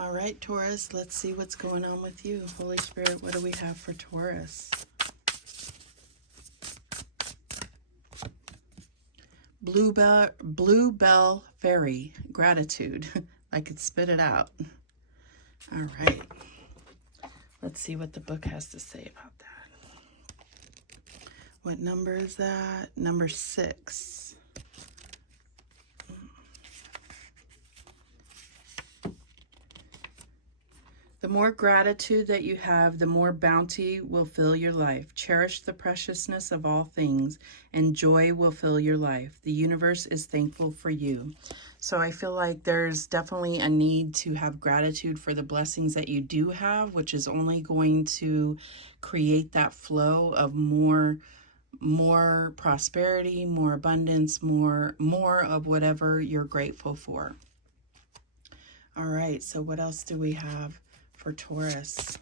All right, Taurus, let's see what's going on with you. Holy Spirit, what do we have for Taurus? Bluebell Fairy, gratitude. I could spit it out. All right. Let's see what the book has to say about that. What number is that? Number 6. The more gratitude that you have, the more bounty will fill your life. Cherish the preciousness of all things, and joy will fill your life. The universe is thankful for you. So I feel like there's definitely a need to have gratitude for the blessings that you do have, which is only going to create that flow of more prosperity, more abundance, more of whatever you're grateful for. All right, so what else do we have for Taurus?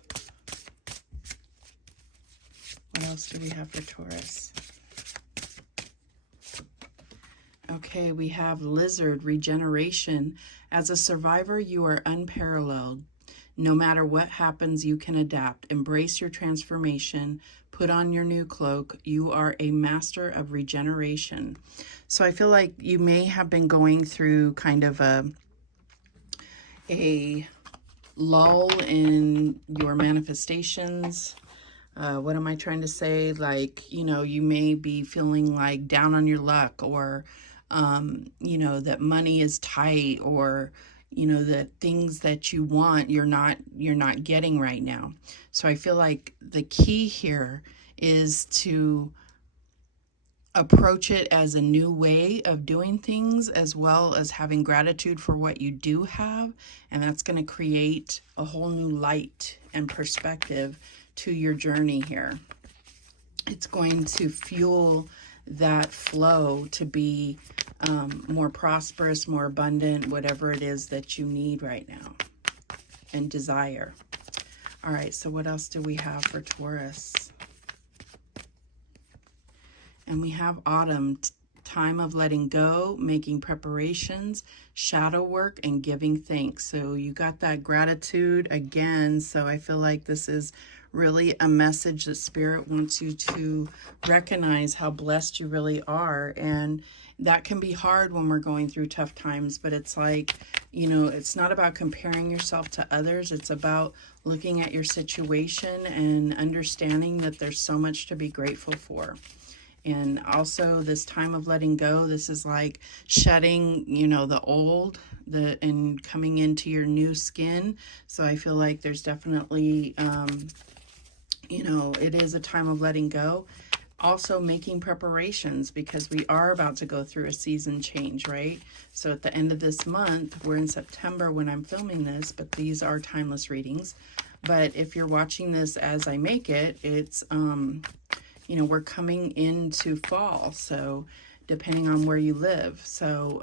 What else do we have for Taurus? Okay, we have Lizard, regeneration. As a survivor, you are unparalleled. No matter what happens, you can adapt. Embrace your transformation. Put on your new cloak. You are a master of regeneration. So I feel like you may have been going through kind of a lull in your manifestations. What am I trying to say? Like, you may be feeling like down on your luck, or, that money is tight, or, the things that you want, you're not getting right now. So I feel like the key here is to approach it as a new way of doing things, as well as having gratitude for what you do have. And that's going to create a whole new light and perspective to your journey here. It's going to fuel that flow to be more prosperous, more abundant, whatever it is that you need right now and desire. All right, so what else do we have for Taurus? And we have autumn, time of letting go, making preparations, shadow work, and giving thanks. So you got that gratitude again. So I feel like this is really a message that Spirit wants you to recognize how blessed you really are. And that can be hard when we're going through tough times, but it's like, it's not about comparing yourself to others. It's about looking at your situation and understanding that there's so much to be grateful for. And also this time of letting go, this is like shedding, the old, and coming into your new skin. So I feel like there's definitely, it is a time of letting go. Also making preparations, because we are about to go through a season change, right? So at the end of this month, we're in September when I'm filming this, but these are timeless readings. But if you're watching this as I make it, it's, we're coming into fall, so depending on where you live. So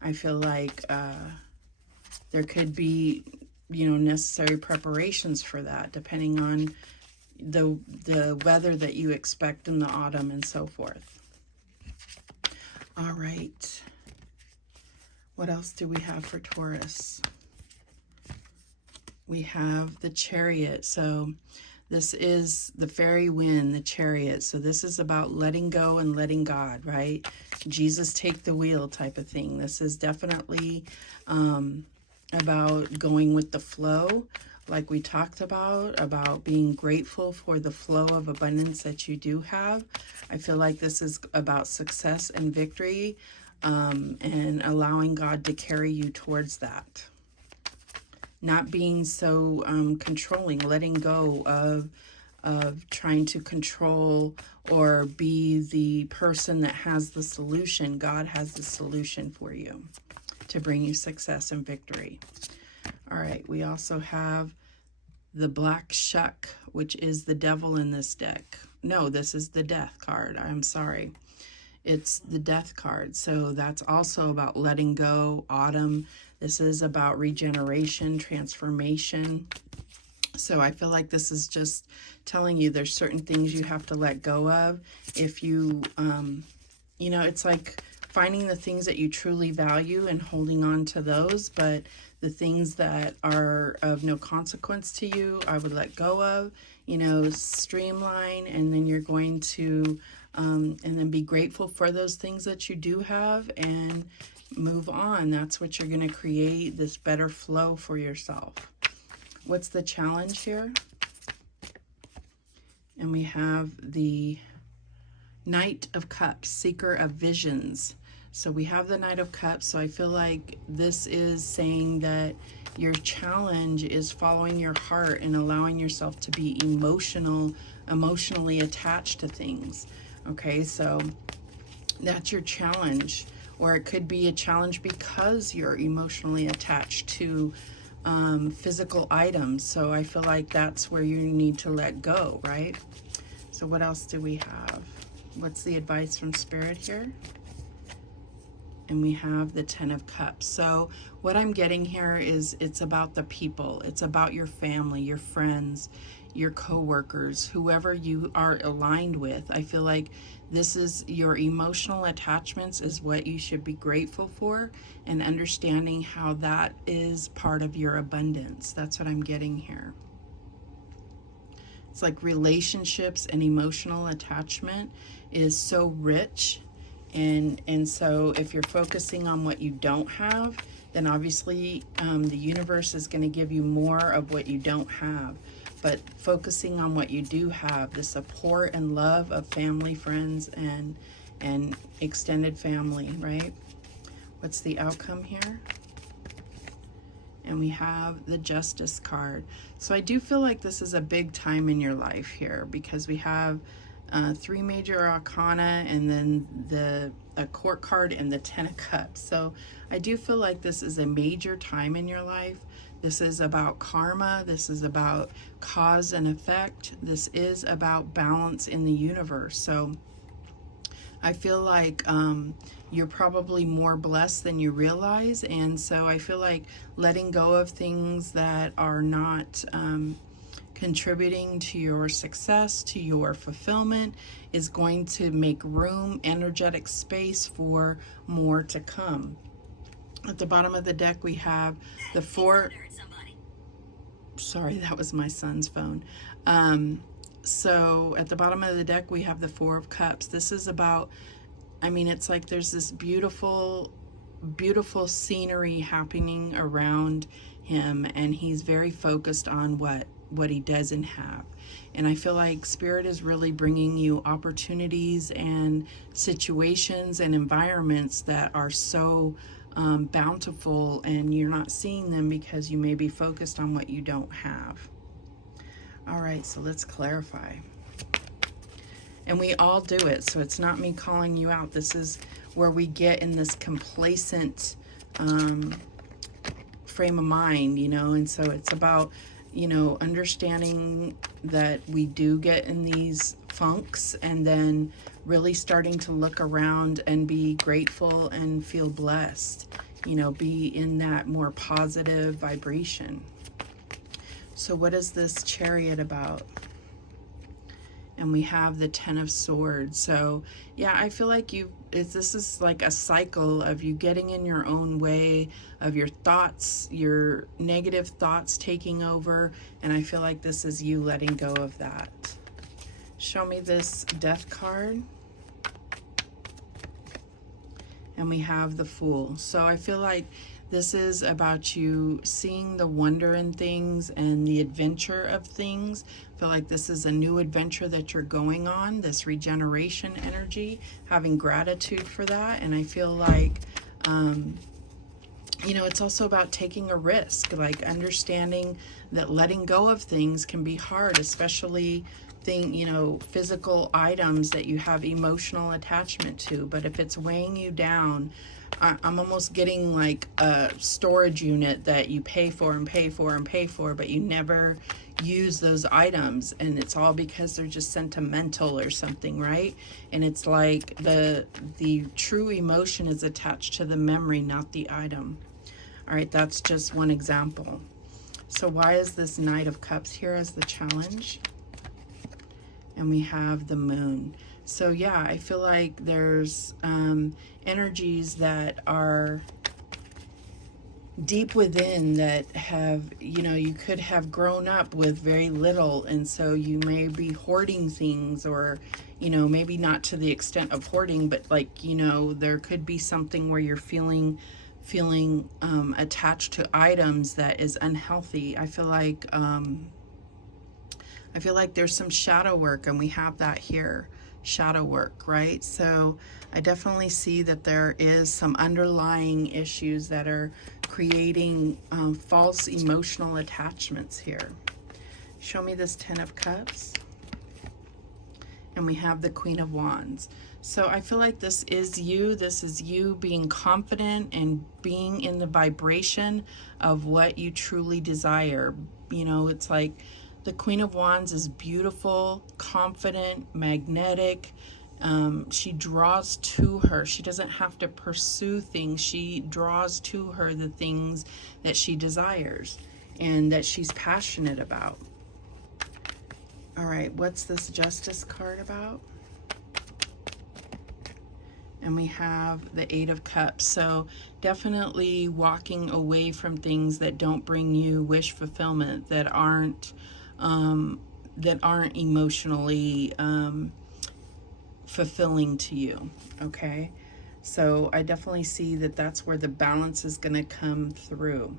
I feel like there could be, necessary preparations for that, depending on the weather that you expect in the autumn and so forth. All right. What else do we have for Taurus? We have the Chariot. So this is the fairy wind, the Chariot. So this is about letting go and letting God, right? Jesus take the wheel type of thing. This is definitely about going with the flow, like we talked about being grateful for the flow of abundance that you do have. I feel like this is about success and victory, and allowing God to carry you towards that. Not being so controlling, letting go of trying to control or be the person that has the solution. God has the solution for you to bring you success and victory. All right, we also have the Black Shuck, which is the devil in this deck. No, this is the Death card. I'm sorry. It's the Death card. So that's also about letting go, autumn. This is about regeneration, transformation. So I feel like this is just telling you there's certain things you have to let go of. If you, it's like finding the things that you truly value and holding on to those, but the things that are of no consequence to you, I would let go of, you know, streamline, and then you're going to, and then be grateful for those things that you do have and move on. That's what you're going to create, this better flow for yourself. What's the challenge here? And we have the Knight of Cups, Seeker of Visions. So we have the Knight of Cups. So I feel like this is saying that your challenge is following your heart and allowing yourself to be emotionally attached to things. Okay, so that's your challenge. Or it could be a challenge because you're emotionally attached to physical items. So I feel like that's where you need to let go, right? So what else do we have? What's the advice from Spirit here? And we have the Ten of Cups. So what I'm getting here is it's about the people. It's about your family, your friends, your co-workers, whoever you are aligned with. I feel like this is your emotional attachments is what you should be grateful for, and understanding how that is part of your abundance. That's what I'm getting here. It's like relationships and emotional attachment is so rich. And so if you're focusing on what you don't have, then obviously the universe is going to give you more of what you don't have. But focusing on what you do have, the support and love of family, friends, and extended family, right? What's the outcome here? And we have the Justice card. So I do feel like this is a big time in your life here, because we have 3 major arcana, and then a court card and the Ten of Cups. So I do feel like this is a major time in your life. This is about karma. This is about cause and effect. This is about balance in the universe. So I feel like you're probably more blessed than you realize. And so I feel like letting go of things that are not contributing to your success, to your fulfillment, is going to make room, energetic space for more to come. At the bottom of the deck, we have the four. Sorry, that was my son's phone. So at the bottom of the deck, we have the Four of Cups. This is about, I mean, it's like there's this beautiful, beautiful scenery happening around him, and he's very focused on what he doesn't have. And I feel like Spirit is really bringing you opportunities and situations and environments that are so bountiful, and you're not seeing them because you may be focused on what you don't have. All right, so let's clarify. And we all do it, so it's not me calling you out. This is where we get in this complacent frame of mind, you know, and so it's about, you know, understanding that we do get in these funks, and then really starting to look around and be grateful and feel blessed, you know, be in that more positive vibration. So what is this Chariot about? And we have the Ten of Swords. So yeah, I feel like this is like a cycle of you getting in your own way, of your thoughts, your negative thoughts taking over, and I feel like this is you letting go of that. Show me this Death card. And we have the Fool. So I feel like this is about you seeing the wonder in things and the adventure of things. I feel like this is a new adventure that you're going on, this regeneration energy, having gratitude for that. And I feel like, you know, it's also about taking a risk, like understanding that letting go of things can be hard, especially you know, physical items that you have emotional attachment to. But if it's weighing you down, I'm almost getting like a storage unit that you pay for and pay for and pay for, but you never use those items, and it's all because they're just sentimental or something, right? And it's like the true emotion is attached to the memory, not the item. All right, that's just one example. So why is this Knight of Cups here as the challenge? And we have the Moon. So yeah, I feel like there's energies that are deep within that have, you know, you could have grown up with very little, and so you may be hoarding things, or, you know, maybe not to the extent of hoarding, but like, you know, there could be something where you're feeling attached to items that is unhealthy. I feel like there's some shadow work, and we have that here, shadow work, right? So I definitely see that there is some underlying issues that are creating false emotional attachments here. Show me this Ten of Cups. And we have the Queen of Wands. So I feel like this is you. This is you being confident and being in the vibration of what you truly desire. You know, it's like the Queen of Wands is beautiful, confident, magnetic. She draws to her. She doesn't have to pursue things. She draws to her the things that she desires and that she's passionate about. All right, what's this Justice card about? And we have the Eight of Cups. So definitely walking away from things that don't bring you wish fulfillment, that aren't emotionally fulfilling to you. Okay, so I definitely see that that's where the balance is going to come through.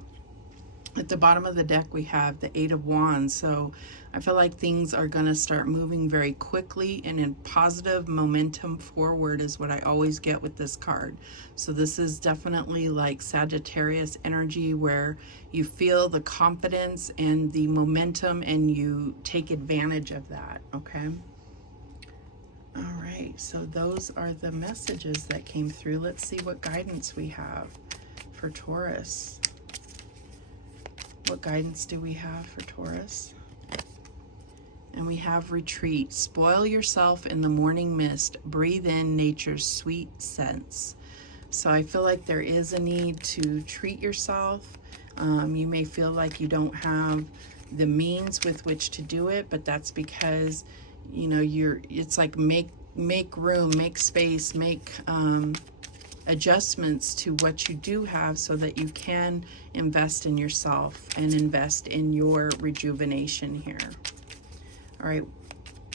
At the bottom of the deck, we have the Eight of Wands. So I feel like things are going to start moving very quickly and in positive momentum forward is what I always get with this card. So this is definitely like Sagittarius energy, where you feel the confidence and the momentum and you take advantage of that, okay? All right, so those are the messages that came through. Let's see what guidance we have for Taurus. What guidance do we have for Taurus? And we have retreat. Spoil yourself in the morning mist. Breathe in nature's sweet scents. So I feel like there is a need to treat yourself. You may feel like you don't have the means with which to do it, but that's because, you know, it's like make room, make space, make adjustments to what you do have so that you can invest in yourself and invest in your rejuvenation here. All right,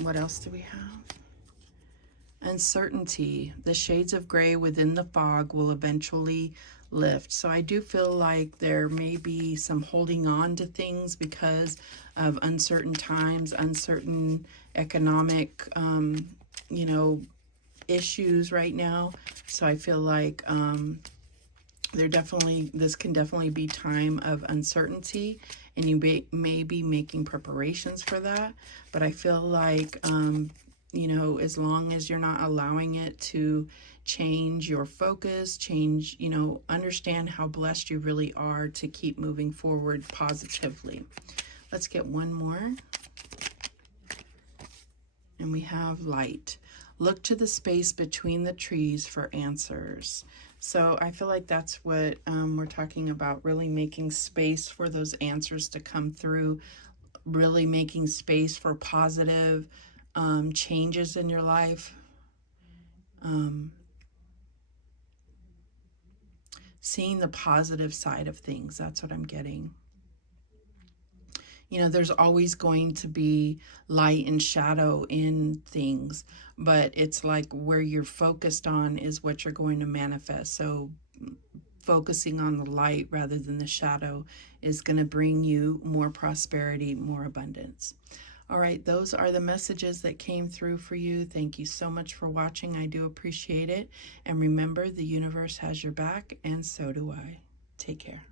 what else do we have? Uncertainty. The shades of gray within the fog will eventually lift. So I do feel like there may be some holding on to things because of uncertain times, uncertain economic, you know, issues right now. So I feel like this can definitely be time of uncertainty, and you may be making preparations for that. But I feel like you know, as long as you're not allowing it to change your focus, change, you know, understand how blessed you really are to keep moving forward positively. Let's get one more. And we have light. Look to the space between the trees for answers. So I feel like that's what we're talking about, really making space for those answers to come through, really making space for positive changes in your life. Seeing the positive side of things, that's what I'm getting. You know, there's always going to be light and shadow in things, but it's like where you're focused on is what you're going to manifest. So focusing on the light rather than the shadow is going to bring you more prosperity, more abundance. All right, those are the messages that came through for you. Thank you so much for watching. I do appreciate it. And remember, the universe has your back, and so do I. Take care.